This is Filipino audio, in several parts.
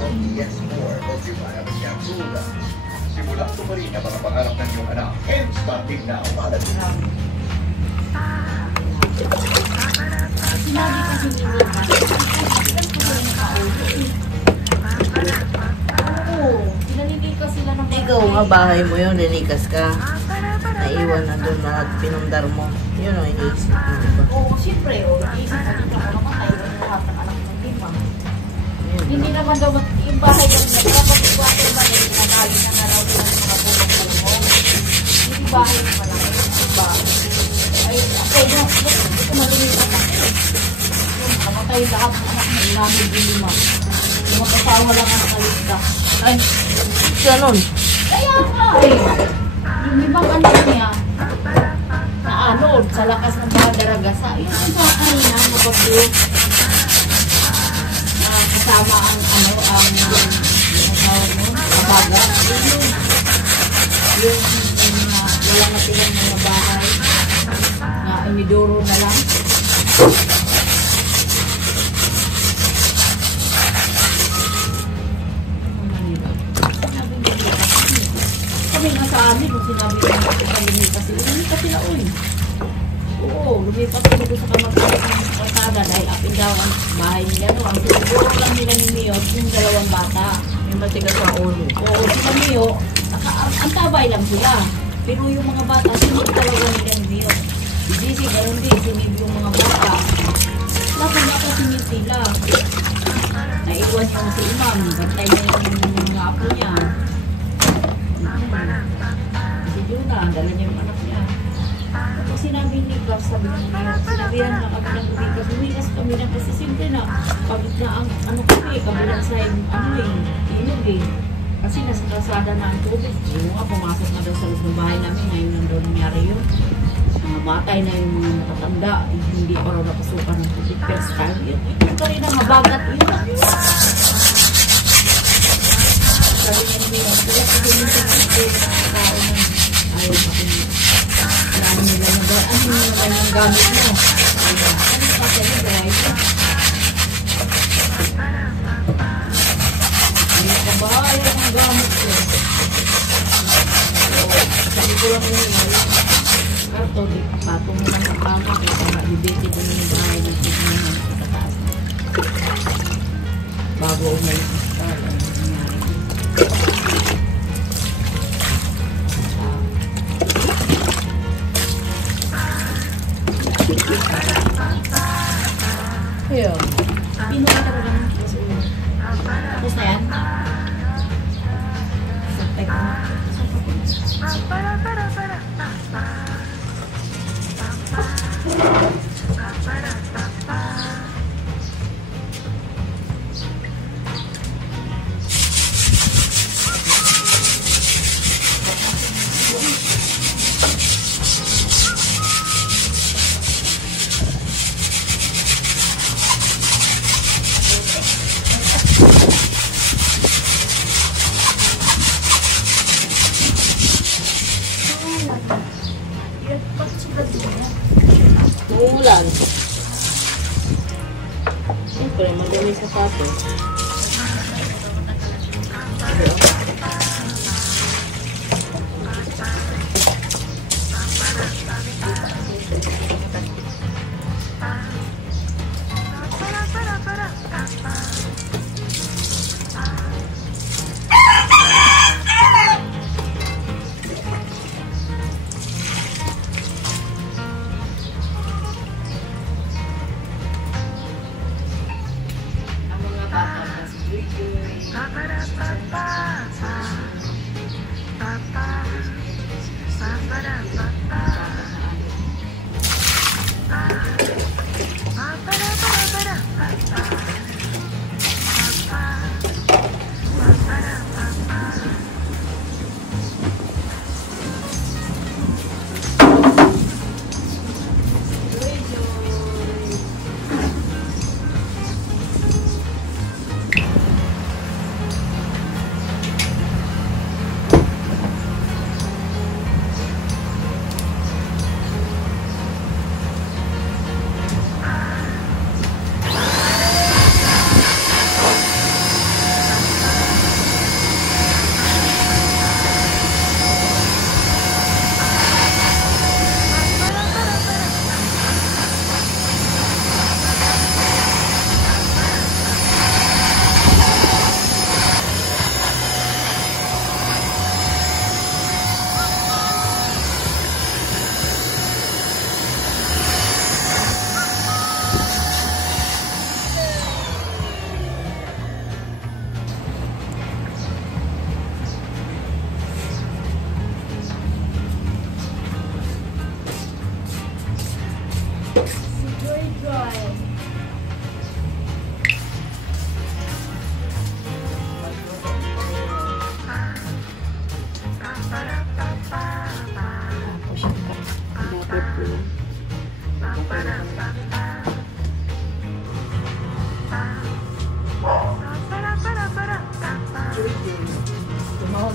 ang EX4 multivitamin capsule. Simulan ko pa rin ang mga pangarap ng iyong anak. And starting now, para din namin. Sinabi kasi ni pinalilikas sila ng bahay. Ikaw nga, bahay mo yun, nilikas ka. Naiwan na doon na pinundar mo. Yun ang iniisip mo, diba? Oo, siyempre, iisip natin na ako naman tayo ng lahat ng anak ng lima. Hindi naman daw yung bahay daw niya, dapat i-water ba na pinakali na na raw sila ng mga bulong-bulong. Hindi bahay naman lang, diba? Ay, ako na, ito malilikas ako. Kamatay lahat ng anak ng namin din lima. Yung mag-asawa lang ang nakalista. Ay, ganun. kaya nga eh. Yung ibang anak niya, naanod sa lakas ng mga daragasa. Yun ang sa kanina, mapag-yun. Kasama ang tawag mo, kabaga. Yung walang natilang mga bahay na iniduro na lang. Kami nga sa amin, kung sinabi ko na lumipas sila, oo, lumipas sila doon sa kamag-anak ng kasada dahil up and down ang bahay nila. No? Ang siguro lang nila ni Mio, yung dalawang bata. May matigas sa ulo. Oo, sila Mio, ang tabay lang sila. Pero yung mga bata, sinip talaga nila ni Mio. Hindi, gano'n din, sinip yung mga bata. Lahat na sinip sila. Naiwan yung si Imam, batay na yung mga apo niya. Si Juna, dala niya yung anak niya. Tapos sinabi ni Clark, sabi ng Mio, sinabihan na kami ng umikas kami na kasi simple na, pagod na ang kami, kabilang sa inog eh. Kasi nasa kalsada na ang tubig. Yung nga, pumasok na daw sa loob ng bahay namin, ngayon lang daw nangyari yun. Matay na yung mga nakatanda, hindi pa raw napasukan ng tubig. First time, yun pa rin ang mabagat yun. Sabi niya ni Mio, kaya kasi yung sinasabay na nakakao na ayaw makinig. Ano nila na ba? Ano nila ba yung gamit mo? Ano pa sa'yo, guys? Ano ka ba? Ayaw ang gamit ko. Sabi ko lang yun, karto, patong mo lang ang kama kaya para bibiti ko yung bahay ng tignan sa taas. Bago umalis sa start, ano nangyari? Yeah. Pinuha ka lang ng kilos ulo. Tapos na yan? Saktek mo. Umulan. Siyempre, madami sapatos.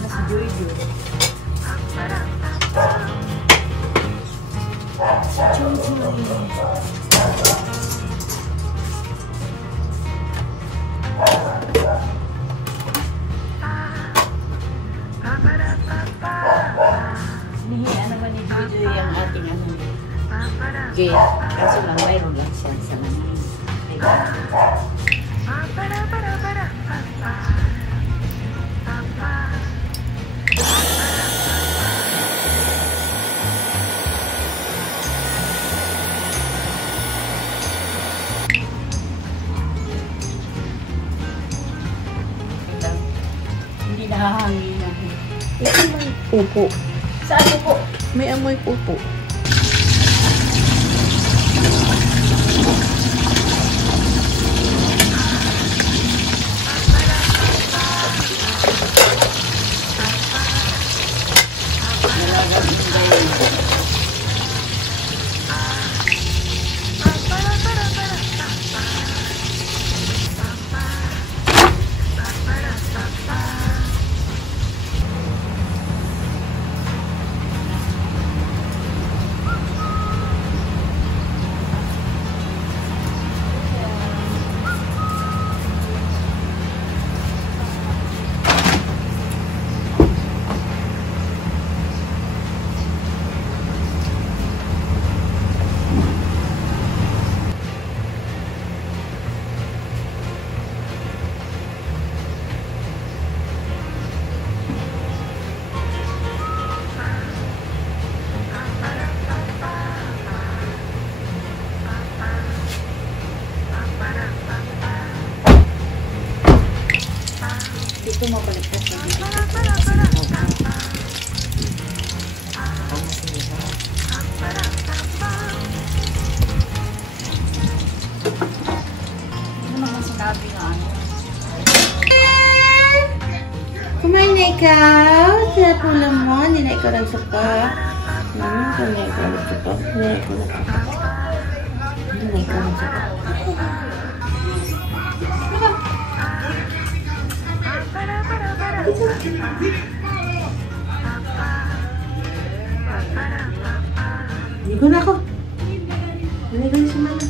si Jojo. Hinihiya naman ni Jojo yung ating ano. Okay, kaso lang mayroon lang siya sa namin. Hindi nahahangin ako. Ito may pupo. Saan po? May amoy pupo. Ito mabalik na siya. Ano naman sinabi na ano? Kumain na ikaw. Tinapulang mo. Hindi na ikaw nagsuka. Kumain na ikaw nagsuka. Hindi na ikaw nagsuka. Hindi na ikaw nagsuka. Ligo na ako. Ligo na si mama.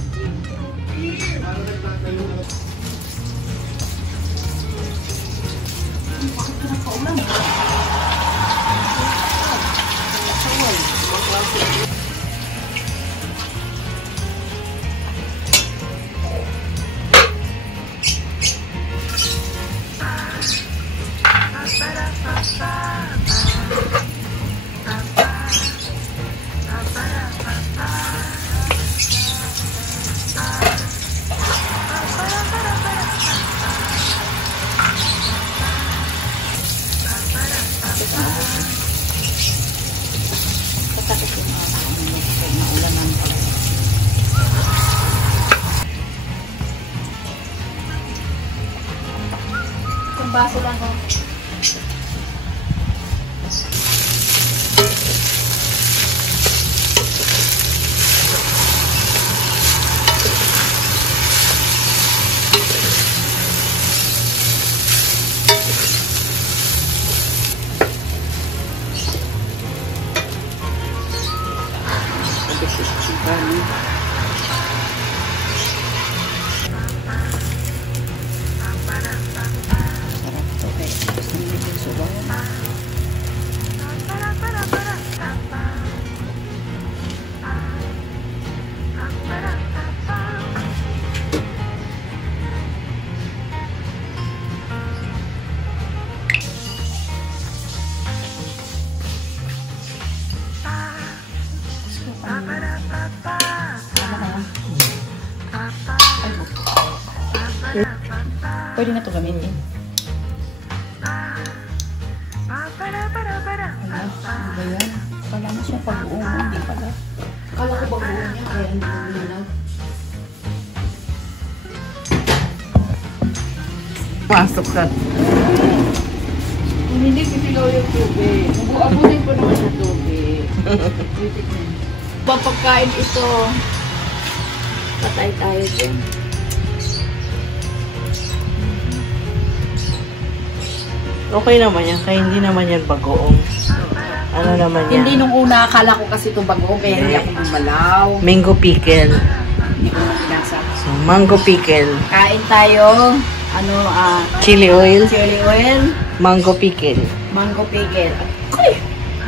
Kung baso lang ako. Pwede na ito gamitin. Ano ba yan? Kala mo siya pag-uong, hindi pala. Kala ko pag-uong niya, kaya hindi ko nilaw. Pasok ka. Kung hindi pipilaw yung tubig, abutin ko naman yung tubig. Pagkain ito, patay tayo dyan. Okay naman yan. Kaya hindi naman yan bagoong. Ano naman yan? Hindi nung una, akala ko kasi ito bago, kaya hindi ako gumalaw. Mango pickle. Hindi ko na pinasa. So, mango pickle. Kain tayo, Chili oil. chili oil, Mango pickle. mango pickle.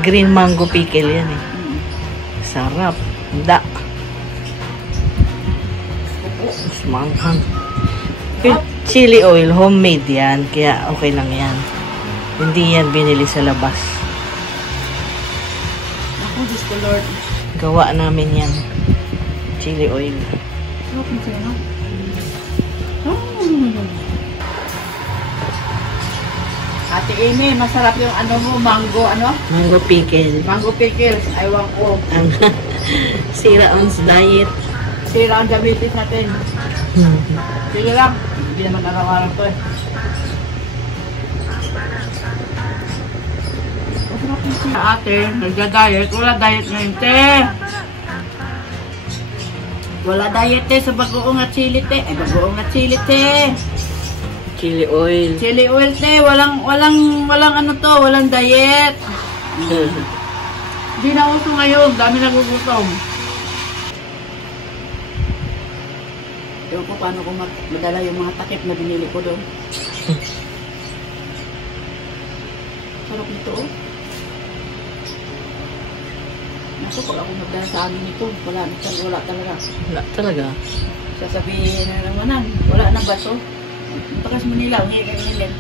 Green mango pickle yan eh. Sarap. Da. Mas manghang. Yung chili oil, homemade yan. Kaya okay lang yan. Hindi yan binili sa labas. Ako, Diyos ko Lord. Gawa namin yan. Chili oil. Ano kung sa'yo, no? Ate Amy, masarap yung mango, Mango pickle. mango pickles. Aywan ko. Ang sira on diet. Sira ang diabetes natin. Sige lang. Hindi naman araw-araw to eh. Ate, nagda-diet. Wala diet ngayon, te. Wala diet, te, sa bagoong at chili, te. Ay, bagoong at chili, te. Chili oil. Chili oil, te. Walang walang diet. Hindi na uso ngayon. Dami nagugutom. Ewan ko paano ko madala yung mga takip na binili ko doon. Sarap nito, oh. Naku, pag ako magdala sa amin nito, wala talaga. Wala talaga. Sasabihin na naman, wala na ba to? Punta ka sa Manila, hingi kayo nilin.